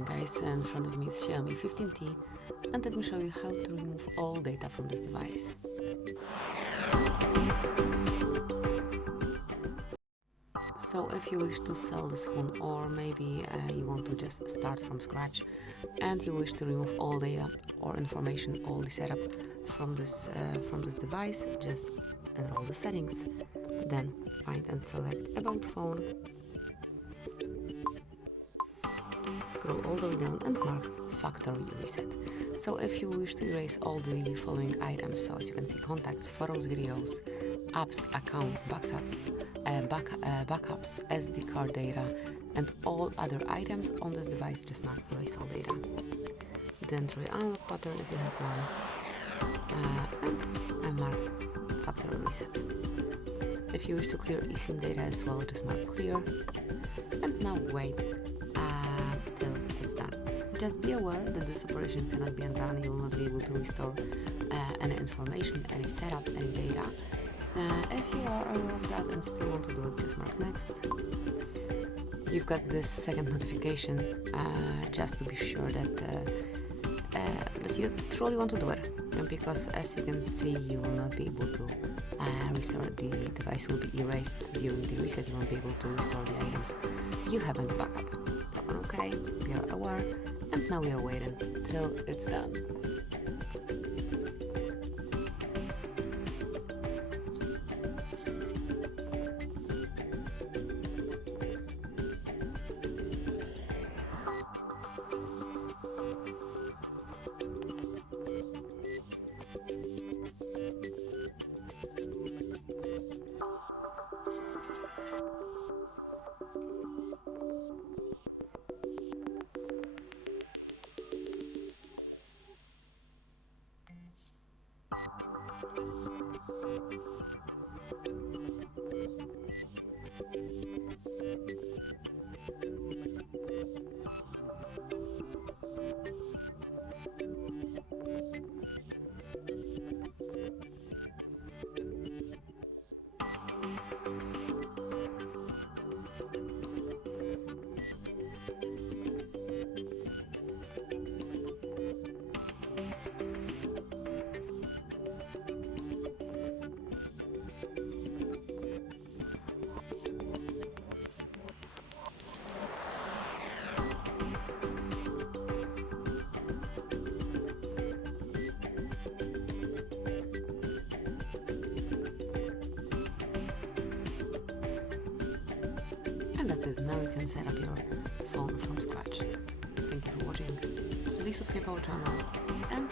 morning guys, in front of me is XIAOMI 15T and let me show you how to remove all data from this device. So if you wish to sell this phone, or maybe you want to just start from scratch and you wish to remove all data or information, all the setup from this device, just enroll the settings, then find and select About Phone, scroll all the way down and mark Factory Reset. So if you wish to erase all the following items, so as you can see, contacts, photos, videos, apps, accounts, backups, SD card data, and all other items on this device, just mark Erase All Data. Then try Unlock pattern if you have one, and mark Factory Reset. If you wish to clear eSIM data as well, just mark Clear, and now wait till it's done. Just be aware that this operation cannot be undone. You will not be able to restore any information, any setup, any data. If you are aware of that and still want to do it, just mark Next. You've got this second notification just to be sure that you truly want to do it, because as you can see, you will not be able to restore. The device will be erased during the reset. You won't be able to restore the items you have in the backup. Okay, we are aware, and now we are waiting till it's done. And that's it. Now you can set up your phone from scratch. Thank you for watching. Please subscribe our channel and